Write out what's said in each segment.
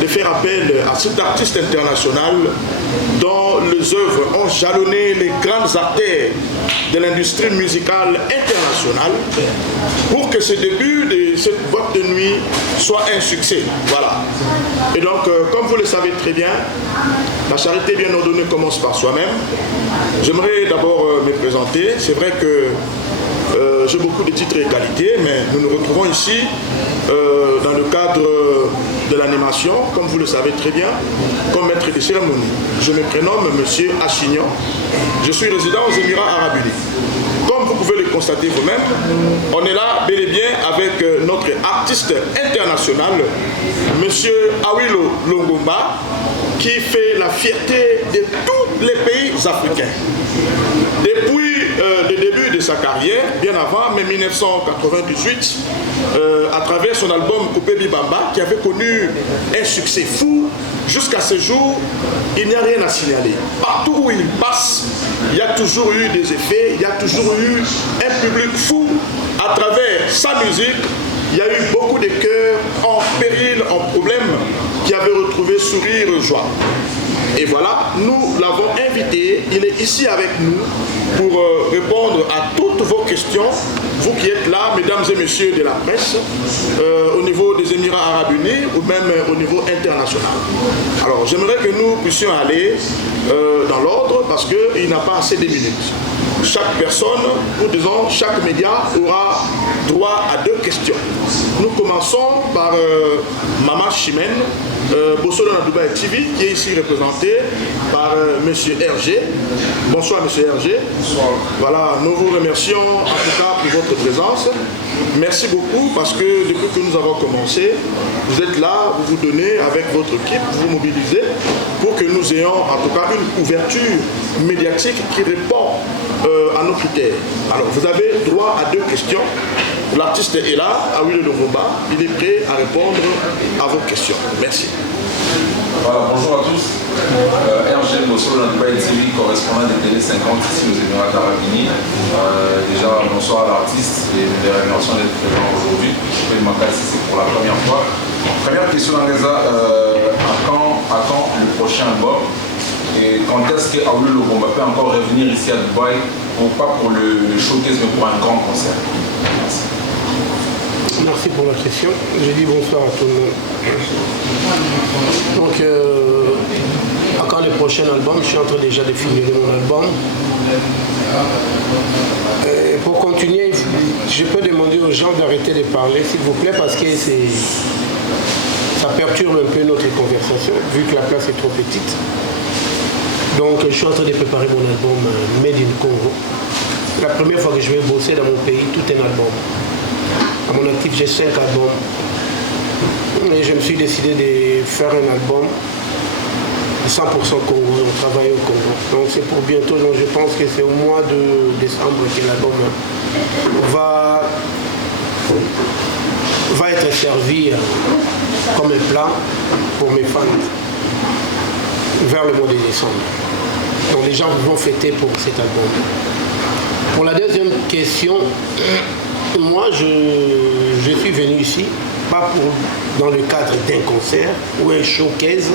de faire appel à cet artiste international dont les œuvres ont jalonné les grandes artères de l'industrie musicale internationale pour que ce début de cette boîte de nuit soit un succès. Voilà. Et donc, comme vous le savez très bien, la charité bien ordonnée commence par soi-même. J'aimerais d'abord me présenter. C'est vrai que j'ai beaucoup de titres et qualités, mais nous nous retrouvons ici dans le cadre de l'animation, comme vous le savez très bien, comme maître de cérémonie. Je me prénomme M. Achignon. Je suis résident aux Émirats Arabes Unis. Comme vous pouvez le constater vous-même, on est là bel et bien avec notre artiste international, M. Awilo Longomba, qui fait la fierté de tous les pays africains. Depuis le début de sa carrière, bien avant, mai 1998, à travers son album Coupé Bibamba, qui avait connu un succès fou, jusqu'à ce jour, il n'y a rien à signaler. Partout où il passe, il y a toujours eu des effets, il y a toujours eu un public fou. À travers sa musique, il y a eu beaucoup de cœurs en péril, en problème, qui avaient retrouvé sourire et joie. Et voilà, nous l'avons invité, il est ici avec nous pour répondre à toutes vos questions, vous qui êtes là, mesdames et messieurs de la presse, au niveau des Émirats Arabes Unis ou même au niveau international. Alors j'aimerais que nous puissions aller dans l'ordre parce qu'il n'a pas assez de minutes. Chaque personne, ou disons chaque média aura droit à 2 questions. Nous commençons par Maman Chimène, Bossolo na Dubaï TV, qui est ici représenté par M. RG. Bonsoir M. RG. Bonsoir. Voilà, nous vous remercions en tout cas pour votre présence. Merci beaucoup parce que depuis que nous avons commencé, vous êtes là, vous vous donnez avec votre équipe, vous vous mobilisez pour que nous ayons en tout cas une couverture médiatique qui répond à nos critères. Alors vous avez droit à 2 questions. L'artiste est là, Awilo Longomba, il est prêt à répondre à vos questions. Merci. Voilà, bonjour à tous. RG Bossolo na Dubaï TV, correspondant des télé 50 ici aux Émirats Arabes Unis. Déjà, bonsoir à l'artiste et les remercions d'être présent aujourd'hui. Je Makassi, c'est pour la première fois. Première question, Angeza, à quand le prochain album? Et quand est-ce que Awilo Longomba peut encore revenir ici à Dubaï, pas pour le showcase, mais pour un grand concert? Merci. Merci pour la question. Je dis bonsoir à tout le monde. Donc, à quand le prochain album? Je suis en train déjà de finir mon album. Et pour continuer, je peux demander aux gens d'arrêter de parler, s'il vous plaît, parce que ça perturbe un peu notre conversation, vu que la place est trop petite. Donc, je suis en train de préparer mon album Made in Congo. La première fois que je vais bosser dans mon pays, tout un album. À mon actif, j'ai 5 albums. Et je me suis décidé de faire un album 100% Congo, on travaille au Congo. Donc c'est pour bientôt, donc je pense que c'est au mois de décembre que l'album va être servi comme un plat pour mes fans vers le mois de décembre. Donc les gens vont fêter pour cet album. Pour la deuxième question, moi je suis venu ici, pas dans le cadre d'un concert ou un showcase,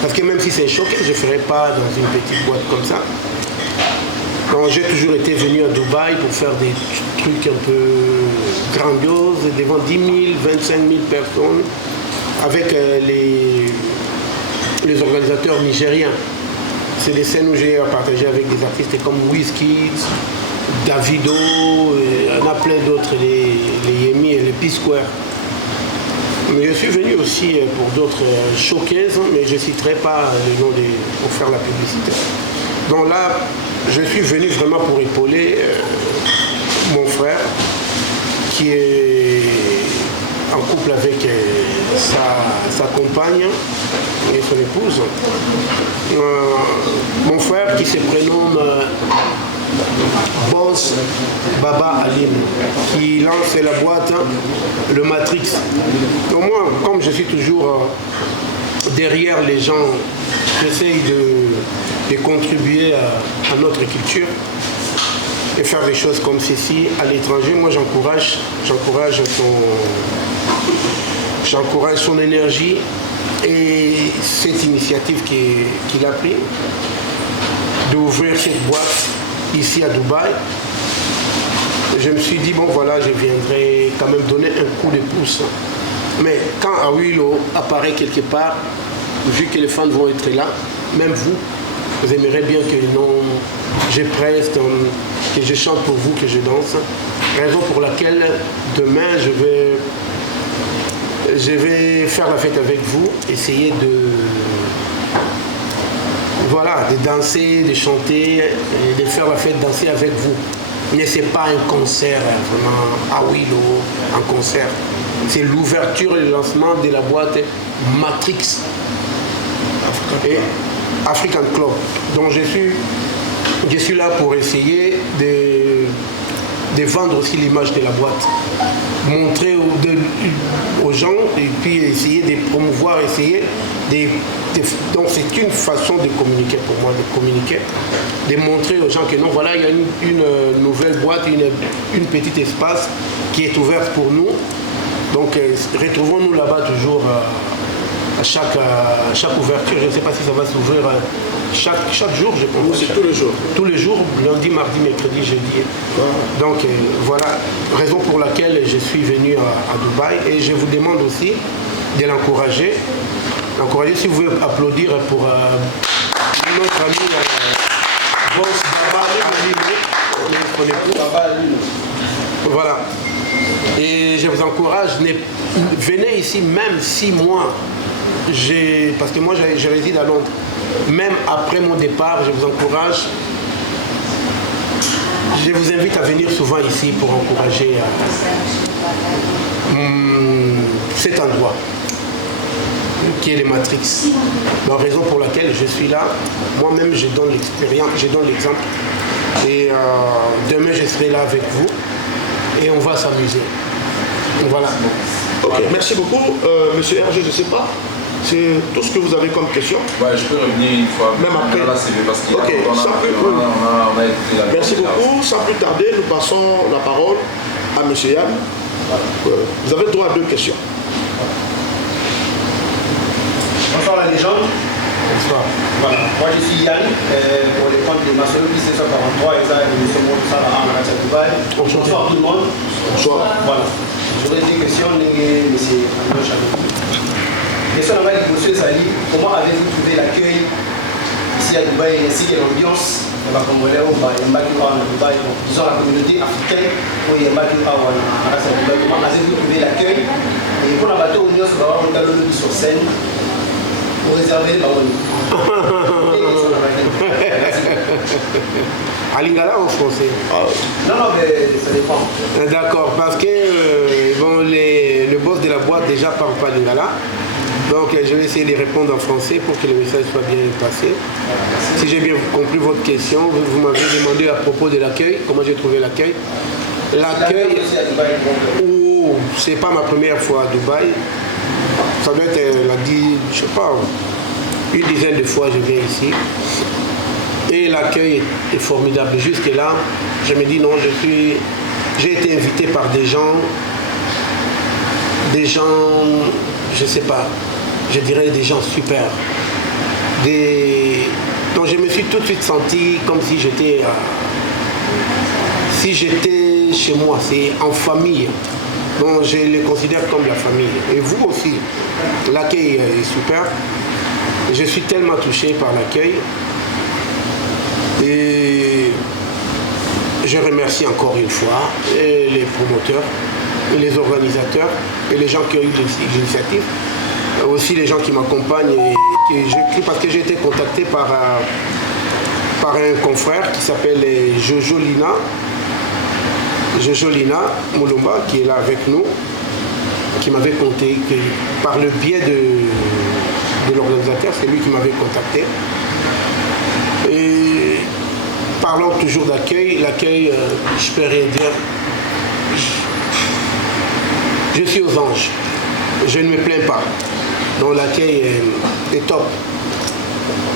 parce que même si c'est un showcase, je ne ferai pas dans une petite boîte comme ça. Donc j'ai toujours été venu à Dubaï pour faire des trucs un peu grandioses, devant 10 000, 25 000 personnes, avec les organisateurs nigériens. C'est des scènes où j'ai partagé avec des artistes comme Wizkid, Davido, il y en a plein d'autres, les Yemi et les P-Square. Mais je suis venu aussi pour d'autres showcases, mais je ne citerai pas le nom pour faire la publicité. Donc là, je suis venu vraiment pour épauler mon frère, qui est en couple avec sa compagne et son épouse. Mon frère qui se prénomme Boss Baba Alim, qui lance la boîte le Matrix. Donc moi, comme je suis toujours derrière les gens, j'essaye de contribuer à notre culture et faire des choses comme ceci à l'étranger. Moi j'encourage j'encourage son énergie et cette initiative qu'il a prise d'ouvrir cette boîte ici à Dubaï. Je me suis dit, bon voilà, je viendrai quand même donner un coup de pouce. Mais quand Awilo apparaît quelque part, vu que les fans vont être là, même vous aimeriez bien que je preste, que je chante pour vous, que je danse. Raison pour laquelle demain je vais faire la fête avec vous, essayer de danser, de chanter, et de faire la fête, danser avec vous. Mais ce n'est pas un concert, vraiment, à Willow, un concert. C'est l'ouverture et le lancement de la boîte Matrix et African Club. Donc je suis là pour essayer de vendre aussi l'image de la boîte, montrer aux gens et puis essayer de promouvoir, donc c'est une façon de communiquer pour moi, de montrer aux gens que non, voilà, il y a une nouvelle boîte, une petite espace qui est ouverte pour nous. Donc retrouvons-nous là-bas toujours à chaque ouverture. Je ne sais pas si ça va s'ouvrir chaque jour, je pense. C'est tous les jours. Tous les jours, lundi, mardi, mercredi, jeudi. Donc voilà, raison pour laquelle je suis venu à Dubaï et je vous demande aussi de l'encourager. Si vous voulez applaudir pour notre ami Boss Baba Alino. Voilà. Et je vous encourage, venez ici même 6 mois. Parce que moi je réside à Londres. Même après mon départ, je vous encourage. Je vous invite à venir souvent ici pour encourager cet endroit qui est les Matrix. La raison pour laquelle je suis là, moi-même je donne l'expérience, je donne l'exemple. Et demain je serai là avec vous et on va s'amuser. Voilà. Ok, merci beaucoup. Monsieur Hergé, je ne sais pas. C'est tout ce que vous avez comme question. Ouais, je peux revenir une fois. Même après. Là, c'est parce qu'il y a Ok, on a écouté la merci beaucoup. Sans plus tarder, nous passons la parole à monsieur Yann. Vous avez droit à 2 questions. Bonsoir la légende. Bonsoir. Voilà. Moi je suis Yann, pour les comptes de Masolo 1743 et ça, et M. Moussala à Dubaï. Bonsoir tout le monde. Bonsoir. Voilà. J'aurais des questions, M. André Chabot. Question à M. Sali, comment avez-vous trouvé l'accueil ici à Dubaï ainsi que l'ambiance de la Congolais au Dubaï, disons la communauté africaine où il y a Dubaï. Comment avez-vous trouvé l'accueil? Et pour la bateau, on va avoir un galon sur scène. Pour réserver la À Lingala en français? Non, mais ça dépend. D'accord, parce que le boss de la boîte déjà ne parle pas Lingala. Donc je vais essayer de répondre en français pour que le message soit bien passé. Si j'ai bien compris votre question, vous m'avez demandé à propos de l'accueil, comment j'ai trouvé l'accueil. L'accueil, c'est pas ma première fois à Dubaï. Ça doit être, je sais pas, une dizaine de fois je viens ici. Et l'accueil est formidable. Jusque là, je me dis non, j'ai été invité par des gens, je sais pas, je dirais des gens super. Donc je me suis tout de suite senti comme si j'étais chez moi, c'est en famille. Donc je les considère comme la famille. Et vous aussi, l'accueil est super. Je suis tellement touché par l'accueil. Et je remercie encore une fois les promoteurs, les organisateurs et les gens qui ont eu l'initiative. Aussi les gens qui m'accompagnent et parce que j'ai été contacté par un confrère qui s'appelle Jojo Lina Moulomba, qui est là avec nous, qui m'avait contacté par le biais de l'organisateur, c'est lui qui m'avait contacté. Et parlons toujours d'accueil, l'accueil, je peux rien dire. Je suis aux anges, je ne me plains pas. Donc l'accueil est top.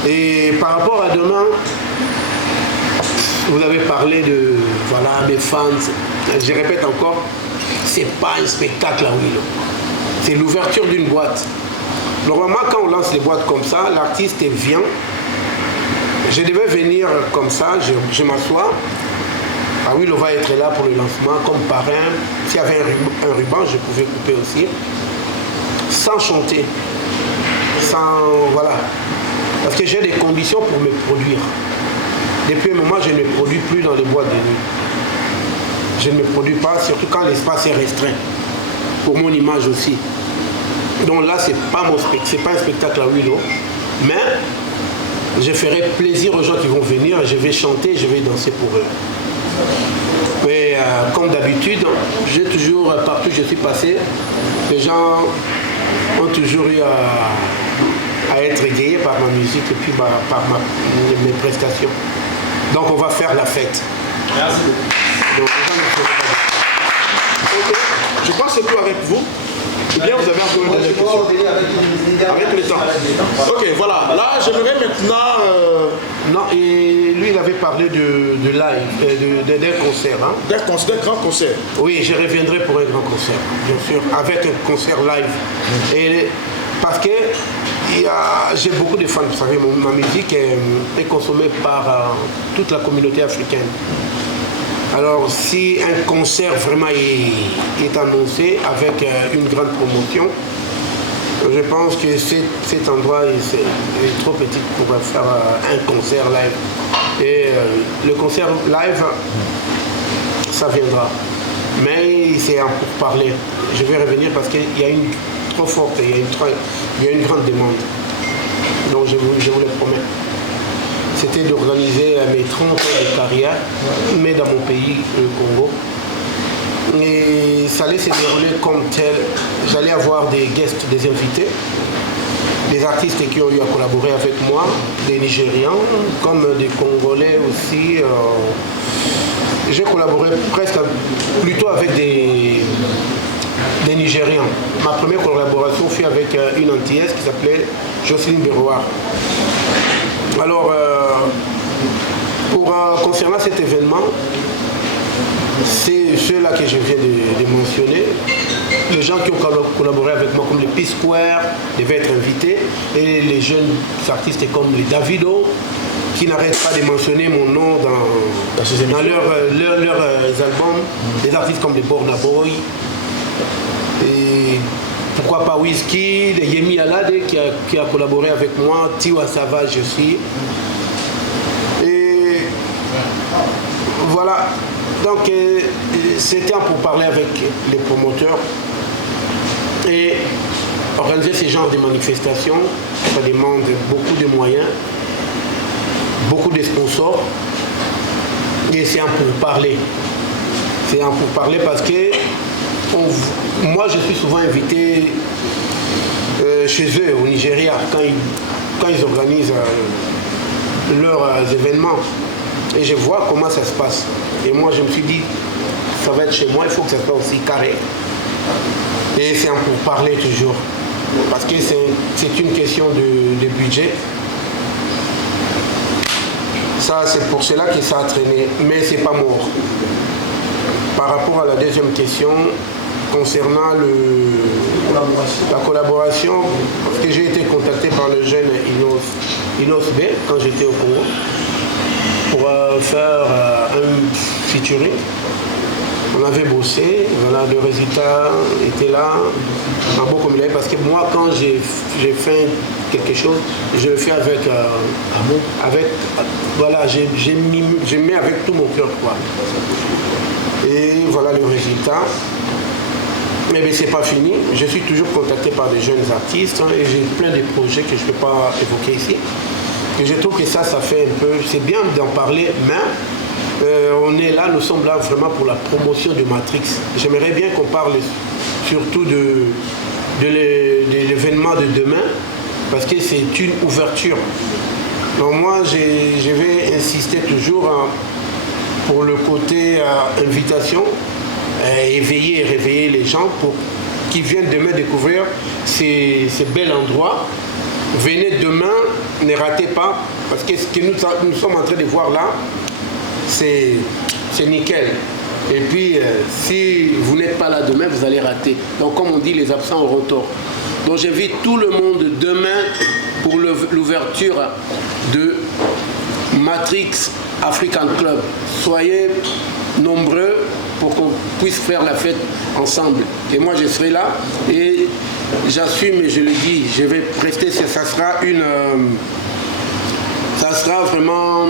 Et par rapport à demain, vous avez parlé de des fans. Je répète encore, c'est pas un spectacle à Willow. c'est l'ouverture d'une boîte. Normalement, quand on lance des boîtes comme ça, l'artiste vient. Je devais venir comme ça, je m'assois. Ah oui, on va être là pour le lancement, comme parrain. S'il y avait un ruban, je pouvais couper aussi. Sans chanter. Sans... Voilà. Parce que j'ai des conditions pour me produire. Depuis un moment, je ne me produis plus dans les boîtes de nuit. Je ne me produis pas, surtout quand l'espace est restreint. Pour mon image aussi. Donc là, c'est pas un spectacle à Willow. Mais je ferai plaisir aux gens qui vont venir. Je vais chanter, je vais danser pour eux. Mais comme d'habitude, j'ai toujours, partout où je suis passé, les gens ont toujours eu à être égayés par ma musique et puis par mes prestations. Donc on va faire la fête. Merci. Donc, Ok. Je pense que c'est tout avec vous. Ou bien vous avez encore une dernière question? Avec le temps. Ok, voilà. Là, j'aimerais maintenant... Non, et lui, il avait parlé de live, d'un concert. Hein? D'un grand concert. Oui, je reviendrai pour un grand concert, bien sûr, avec un concert live. Et parce que j'ai beaucoup de fans, vous savez, ma musique est consommée par toute la communauté africaine. Alors, si un concert vraiment est annoncé avec une grande promotion, je pense que cet endroit est trop petit pour faire un concert live. Et le concert live, ça viendra. Mais c'est un pourparler. Je vais revenir parce qu'il y a une trop forte, il y a une grande demande. Donc je vous le promets. C'était d'organiser mes 30 ans de carrière, mais dans mon pays, le Congo. Et ça allait se dérouler comme tel. J'allais avoir des guests, des invités, des artistes qui ont eu à collaborer avec moi, des Nigérians, comme des Congolais aussi. J'ai collaboré plutôt avec des Nigérians. Ma première collaboration fut avec une Antillaise qui s'appelait Jocelyne Beroir. Alors, concernant cet événement, c'est ceux-là que je viens de mentionner. Les gens qui ont collaboré avec moi, comme les P-Square, devaient être invités. Et les jeunes artistes comme les Davido, qui n'arrêtent pas de mentionner mon nom dans leurs albums. Des artistes comme les Burna Boy. Et pourquoi pas Wizkid, Yemi Alade qui a collaboré avec moi, Tiwa Savage aussi. Et voilà. Donc c'était pour parler avec les promoteurs et organiser ce genre de manifestations, ça demande beaucoup de moyens, beaucoup de sponsors et c'est un pourparler. C'est un pourparler parce que moi je suis souvent invité chez eux au Nigeria quand ils organisent leurs événements. Et je vois comment ça se passe. Et moi, je me suis dit, ça va être chez moi, il faut que ça soit aussi carré. Et c'est un pourparler toujours. Parce que c'est une question de budget. Ça, c'est pour cela que ça a traîné. Mais c'est pas mort. Par rapport à la deuxième question, concernant la collaboration, parce que j'ai été contacté par le jeune Inos B quand j'étais au Congo, pour faire un featuring. On avait bossé, voilà, le résultat était là, un beau comme il est, parce que moi quand j'ai fait quelque chose, je le fais avec voilà, j'ai mis avec tout mon cœur quoi. Et voilà le résultat. Mais c'est pas fini, je suis toujours contacté par des jeunes artistes et j'ai plein de projets que je ne peux pas évoquer ici. Et je trouve que ça fait un peu, c'est bien d'en parler, mais on est là, nous sommes là vraiment pour la promotion de Matrix. J'aimerais bien qu'on parle surtout de l'événement de demain, parce que c'est une ouverture. Donc moi, je vais insister toujours pour le côté invitation, éveiller et réveiller les gens pour qu'ils viennent demain découvrir ces bels endroits. Venez demain, ne ratez pas, parce que ce que nous sommes en train de voir là, c'est nickel. Et puis, si vous n'êtes pas là demain, vous allez rater. Donc, comme on dit, les absents auront tort. Donc, j'invite tout le monde demain pour l'ouverture de Matrix African Club. Soyez nombreux pour qu'on puisse faire la fête ensemble. Et moi, je serai là. Et j'assume, et je le dis, je vais prester, ça sera vraiment,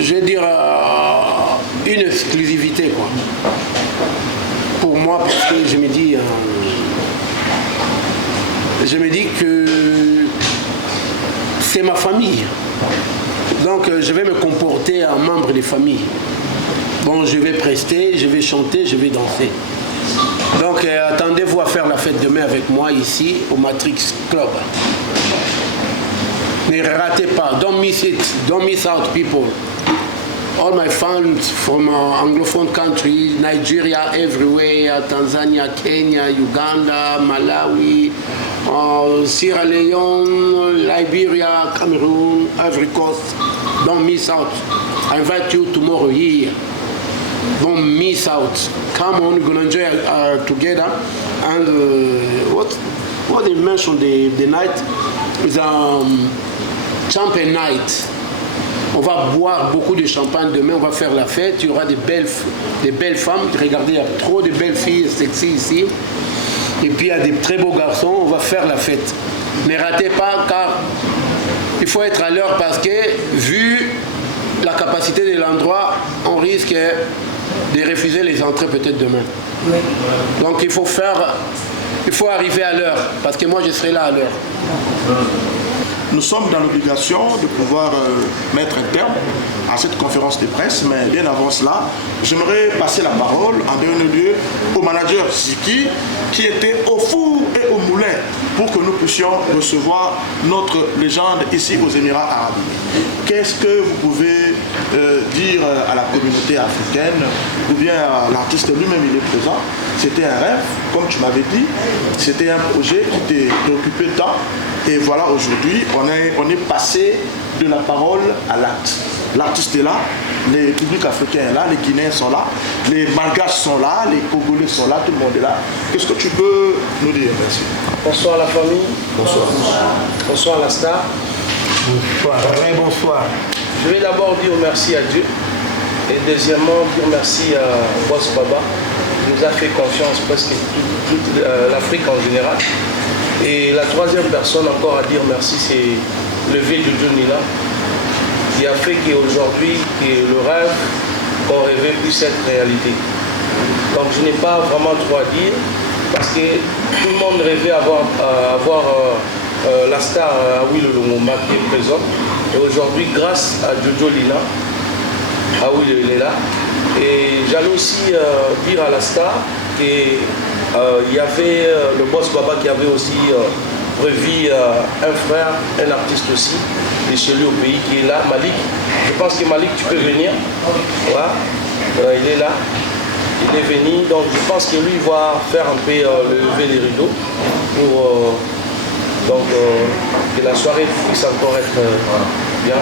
je vais dire, une exclusivité, quoi. Pour moi, parce que je me dis que c'est ma famille. Donc, je vais me comporter en membre de famille. Bon, je vais prester, je vais chanter, je vais danser. Donc, attendez-vous à faire la fête demain avec moi ici, au Matrix Club. Ne ratez pas, don't miss it, don't miss out, people. All my fans from Anglophone countries, Nigeria, everywhere, Tanzania, Kenya, Uganda, Malawi, Sierra Leone, Liberia, Cameroon, Ivory Coast. Don't miss out. I invite you tomorrow here. Don't miss out. Come on, we're gonna enjoy together. And what they mentioned the night is champion night. On va boire beaucoup de champagne demain, on va faire la fête. Il y aura des belles femmes. Regardez, il y a trop de belles filles sexy ici. Et puis il y a des très beaux garçons. On va faire la fête. Ne ratez pas, car il faut être à l'heure parce que, vu la capacité de l'endroit, on risque de refuser les entrées peut-être demain. Donc il faut arriver à l'heure, parce que moi je serai là à l'heure. Nous sommes dans l'obligation de pouvoir mettre un terme à cette conférence de presse, mais bien avant cela, j'aimerais passer la parole en dernier lieu au manager Ziki, qui était au four et au moulin pour que nous puissions recevoir notre légende ici aux Émirats arabes. Qu'est-ce que vous pouvez dire à la communauté africaine, ou bien à l'artiste lui-même, il est présent? C'était un rêve, comme tu m'avais dit, c'était un projet qui t'est préoccupé tant. Et voilà, aujourd'hui, on est passé de la parole à l'acte. L'artiste est là, les publics africains sont là, les Guinéens sont là, les Malgaches sont là, les Congolais sont là, tout le monde est là. Qu'est-ce que tu peux nous dire? Merci. Bonsoir la famille. Bonsoir. Bonsoir la star. Bonsoir. Ouais, bonsoir. Je vais d'abord dire merci à Dieu. Et deuxièmement, dire merci à Boss Baba, qui nous a fait confiance presque toute l'Afrique en général. Et la troisième personne encore à dire merci, c'est le vieux Jojo Nina, qui a fait qu'aujourd'hui, le rêve qu'on rêvait puisse être réalité. Donc je n'ai pas vraiment trop à dire, parce que tout le monde rêvait avoir la star Awi Lolongoma qui est présente. Et aujourd'hui, grâce à Jojo Nina, Awi il est là. Et j'allais aussi dire à la star que il y avait le Boss Baba qui avait aussi prévu un frère, un artiste aussi, de chez lui au pays, qui est là, Malik. Je pense que Malik, tu peux venir. Voilà. Il est là. Il est venu. Donc je pense que lui va faire un peu lever les rideaux pour que la soirée puisse encore être bien.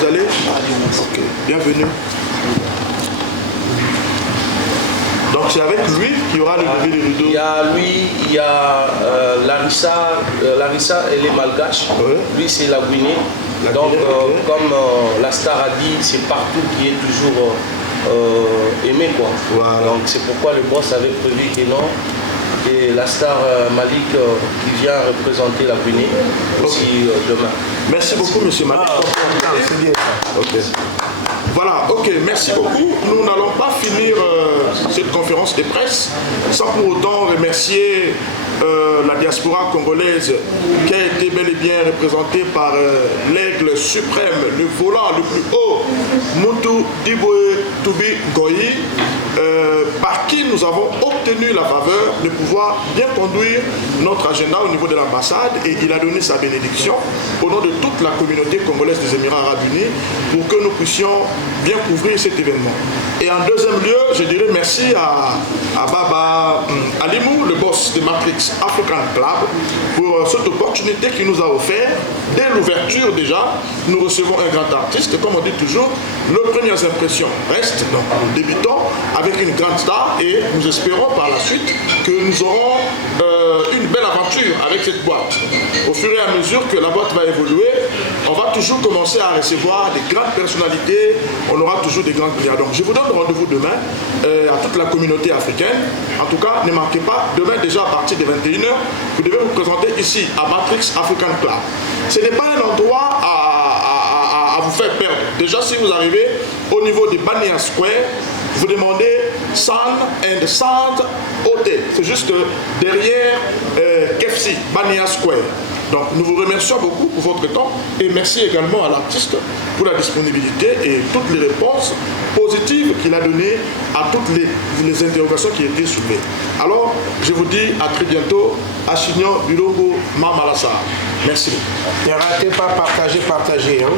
Vous allez? Okay. Bienvenue. Donc c'est avec lui qu'il y aura le lever des rideaux. Il y a lui, il y a Larissa, elle est malgache, oui. Lui c'est la Guinée. Donc comme la star a dit, c'est partout qui est toujours aimé quoi. Voilà. Donc c'est pourquoi le boss avait prévu que non. Et la star Malik qui vient représenter la Guinée aussi demain. Merci beaucoup monsieur Malik. C'est bien ça. Okay. Voilà, ok, merci beaucoup. Nous n'allons pas finir cette conférence de presse sans pour autant remercier la diaspora congolaise qui a été bel et bien représentée par l'aigle suprême, le volant le plus haut, Moutou Diboé Toubi Goyi, par qui nous avons obtenu la faveur de pouvoir bien conduire notre agenda au niveau de l'ambassade, et il a donné sa bénédiction au nom de toute la communauté congolaise des Émirats arabes unis pour que nous puissions bien couvrir cet événement. Et en deuxième lieu, je dirais merci à Baba Alimou, le boss de Matrix African Club pour cette opportunité qu'il nous a offert. Dès l'ouverture déjà, nous recevons un grand artiste. Et comme on dit toujours, nos premières impressions restent. Donc nous débutons avec une grande star et nous espérons par la suite que nous aurons une belle aventure avec cette boîte. Au fur et à mesure que la boîte va évoluer, on va toujours commencer à recevoir des grandes personnalités, on aura toujours des grands clients. Donc je vous donne rendez-vous demain à toute la communauté africaine. En tout cas, ne manquez pas, demain déjà à partir de 21h, vous devez vous présenter ici à Matrix African Club. Ce n'est pas un endroit à vous faire perdre. Déjà, si vous arrivez au niveau de Bania Square, vous demandez Sand and Sand Hotel. C'est juste derrière KFC, Bania Square. Donc nous vous remercions beaucoup pour votre temps et merci également à l'artiste pour la disponibilité et toutes les réponses positives qu'il a données à toutes les interrogations qui étaient soulevées. Alors je vous dis à très bientôt à Chignon, Bilongo, Mamalassa. Merci. Ne ratez pas, partagez. Hein.